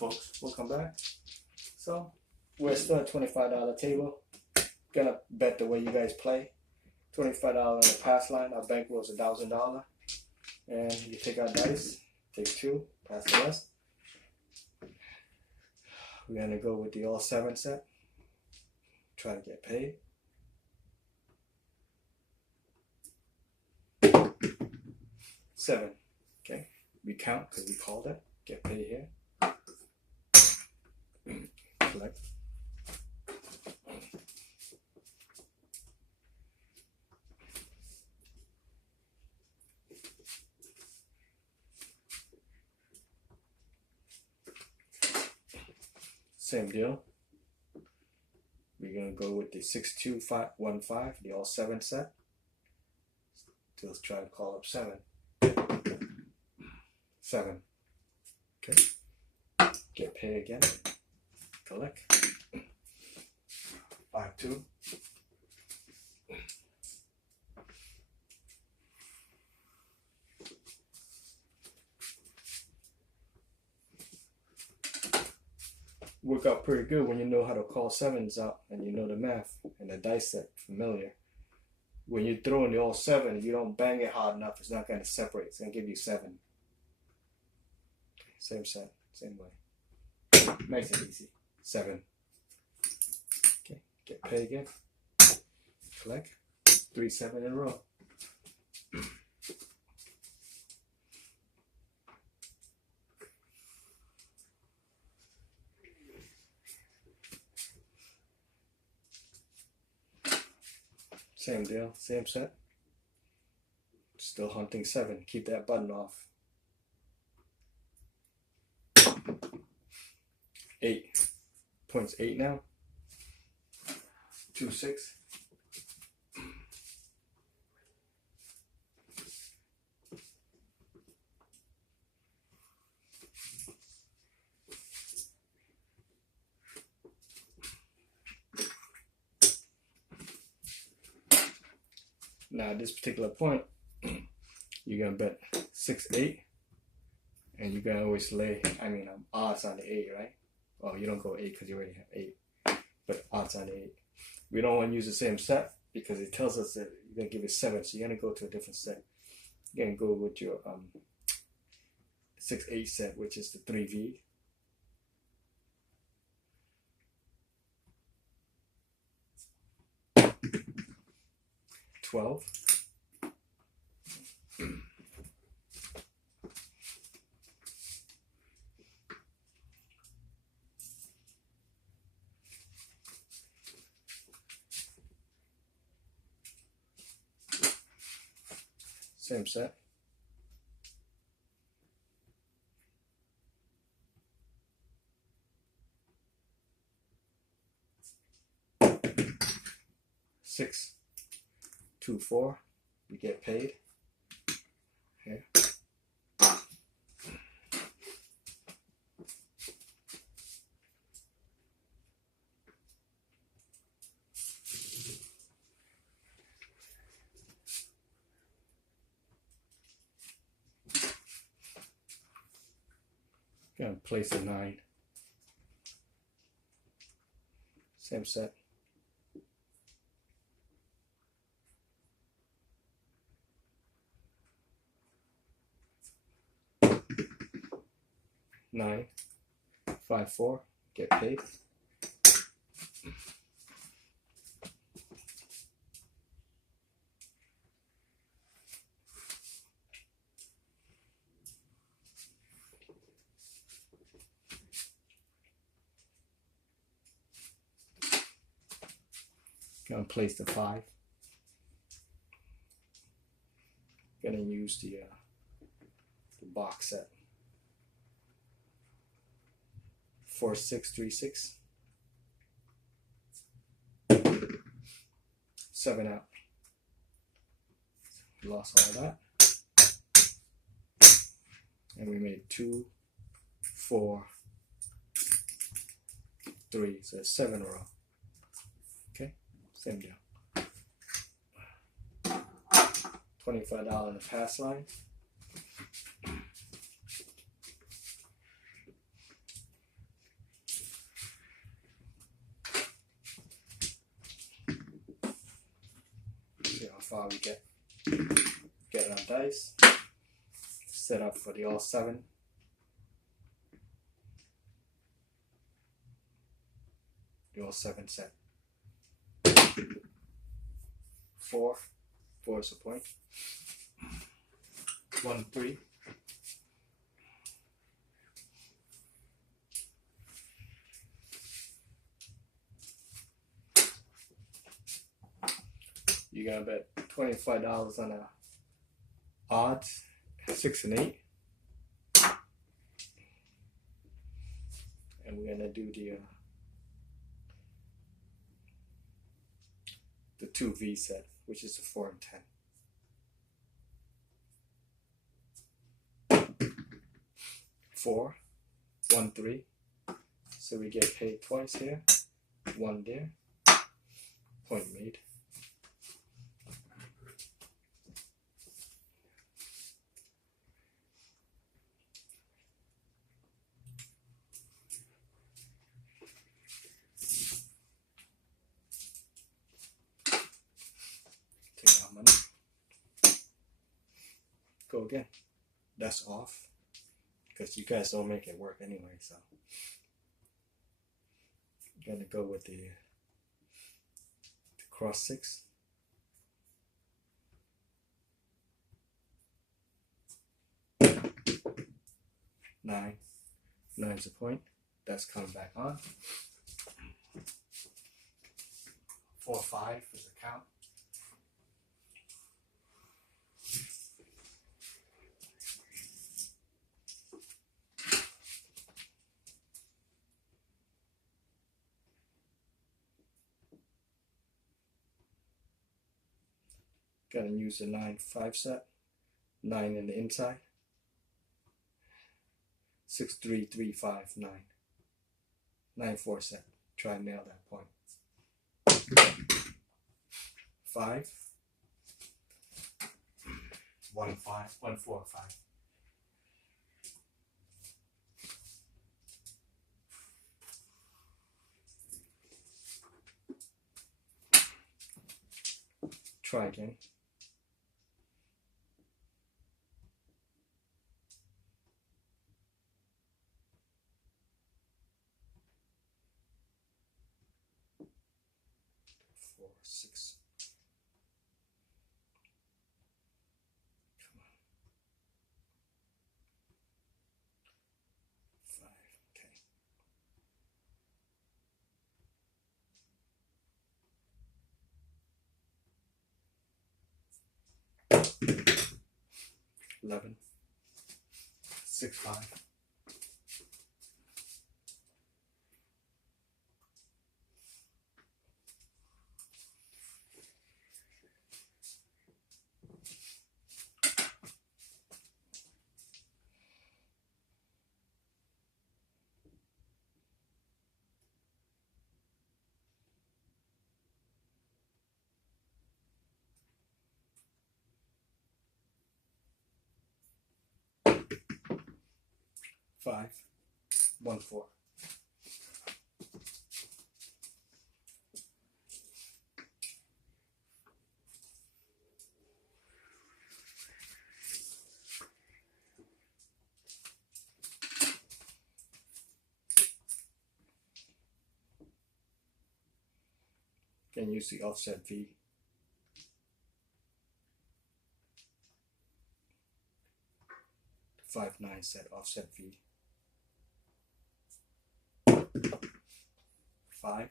folks, welcome back. So we're still at $25 table. Gonna bet the way you guys play. $25 on the pass line. Our bankroll is $1,000. And you take our dice, take two, pass the rest. We're gonna go with the all 7 set. Try to get paid. Seven. Okay. We count because we called it. Get paid here. Collect. Same deal. We're gonna go with the 6-2-5-1-5, the all 7 set. Let's try and call up 7. 7. Okay. Get paid again. Collect. 5-2. Work out pretty good when you know how to call 7s out and you know the math and the dice set familiar. When you throw in the all 7, you don't bang it hard enough, it's not going to separate. It's going to give you 7. Same set, same way. Nice and easy. 7. Okay, get paid again. Collect. 3-7 in a row. Same deal, same set. Still hunting 7. Keep that button off. 8. Points 8 now. 2-6. Now at this particular point, you're gonna bet 6-8, and you can always lay. Odds on the 8, right? Oh, you don't go 8 because you already have 8, but odds on the 8. We don't want to use the same set because it tells us that you're gonna give it 7, so you're gonna go to a different set. You're gonna go with your 6-8 set, which is the 3V. $12. Same set. $6, 2, 4. We get paid. Here. Gonna place a 9. Same set. $9, 5, 4. Get paid. Gonna place the 5. Gonna use the box set. 4-6-3-6. 7 out. Lost all that. And we made 2, 4, 3. So it's 7 row. Okay, same deal. $25 in the pass line. far we get. Get our dice. Set up for the all 7. The all 7 set. 4. 4 is a point. 1, 3. You gotta bet $25 on a odds, 6 and 8. And we're gonna do the 2V set, which is a 4 and 10. 4, 1, 3. So we get paid twice here. 1 there. Point made. Take our money. Go again. That's off. Because you guys don't make it work anyway, so. I'm gonna go with the cross 6. 9. 9's a point. That's coming back on. 4, 5 is a count. Gotta use the 9, 5 set. 9 in the inside. 6, 3, 3, 5, 9. 9, 4 set. Try and nail that point. 5. 1, 5. 1, 4, 5. Try again. 4, 6. Come on. 5. Okay. 11. 6, 5. Five, 1, 4. Can use the offset V. The 5, 9 set offset V. 5,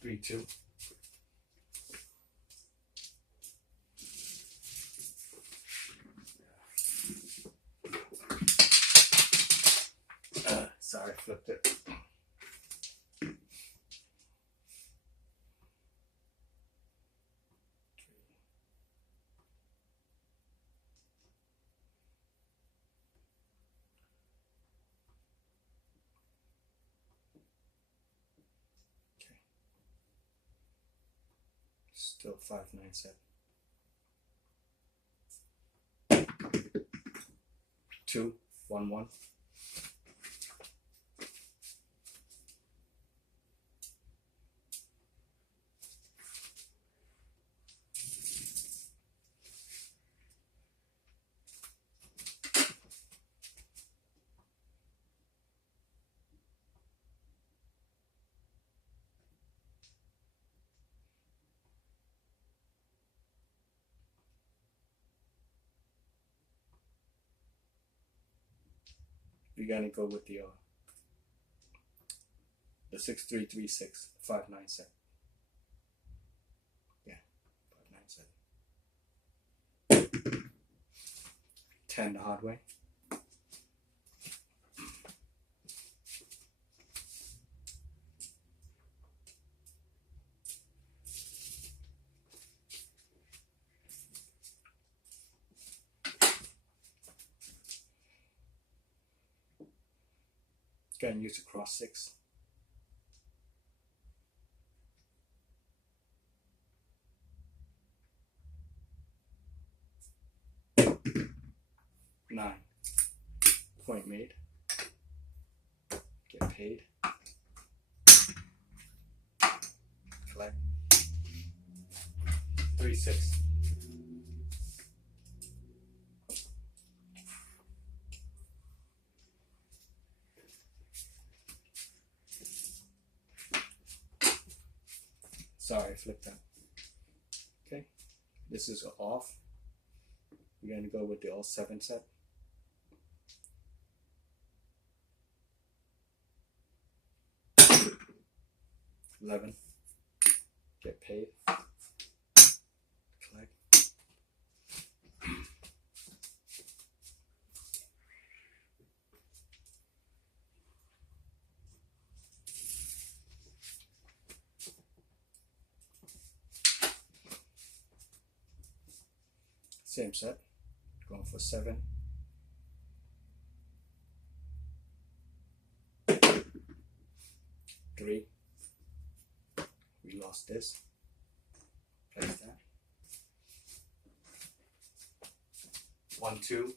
3, 2. Sorry, flipped it. Still 5, 9 set. 2, 1, 1. we're gonna go with the 6336 5/9 set. Yeah, 5/9 set. 10 the hard way. Gonna use a cross 6. Nine. Point made. Get paid. Collect. 3/6. Sorry, I flipped that. Okay, this is off. We're going to go with the all 7 set. $11. Get paid. Collect. Same set. Going for 7. Three. We lost this. Place that. 1, 2.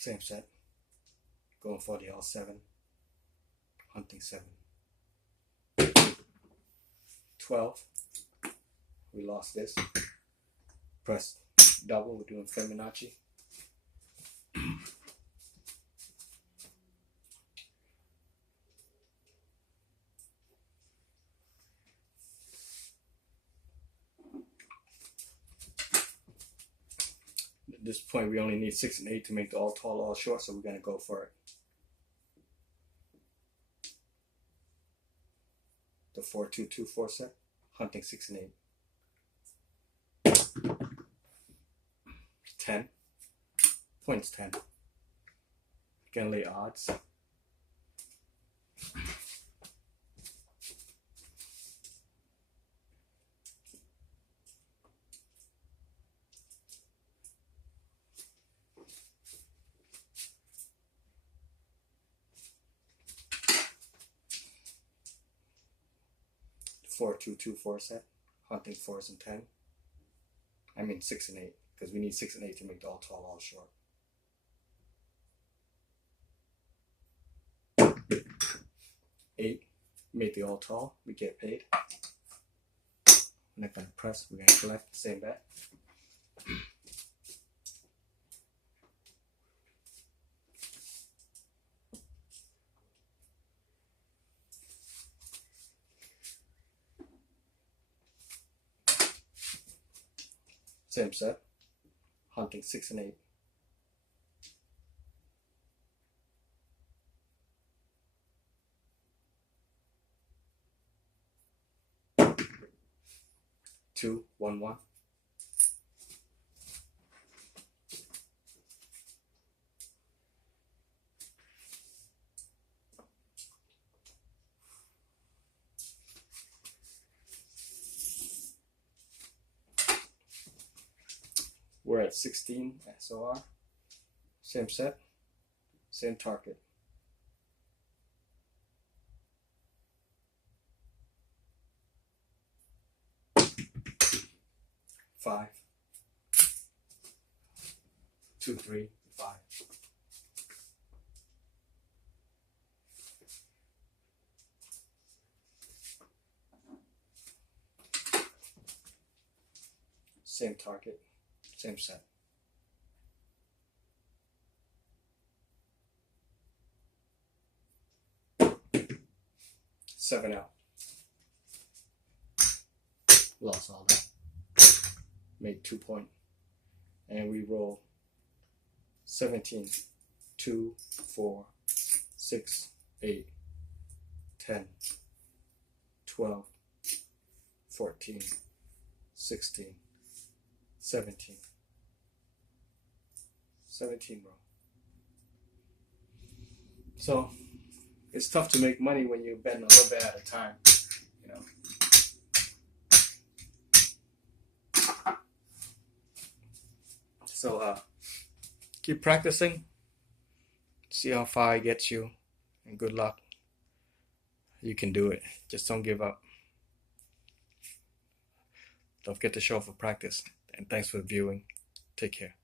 Same set. Going for the all 7. Hunting 7. 12. We lost this. Press double. We're doing Fibonacci. At this point, we only need 6 and 8 to make the all tall, all short, so we're going to go for it. The 4-2-2-4 set. Hunting 6 and 8. 10. Points 10. Gonna lay odds. The 4-2-2-4 set. Hunting 4s and 10. I mean 6 and 8, because we need 6 and 8 to make the all tall, all short. 8, make the all tall, we get paid. I'm not gonna press, we're gonna collect, same bet. Same set. Hunting 6 and 8. Two, 1, 1. We're at 16 SOR. Same set, same target. Five. 2, 3, 5. Same target, same set. 7 out. Lost all that. Made 2 points. And we roll 17, 2, 4, 6, 8, 10, 12, 14, 16, 17. 17 row. So it's tough to make money when you're betting a little bit at a time, you know. So keep practicing, see how far it gets you, and good luck. You can do it. Just don't give up. Don't forget to show up for practice. And thanks for viewing. Take care.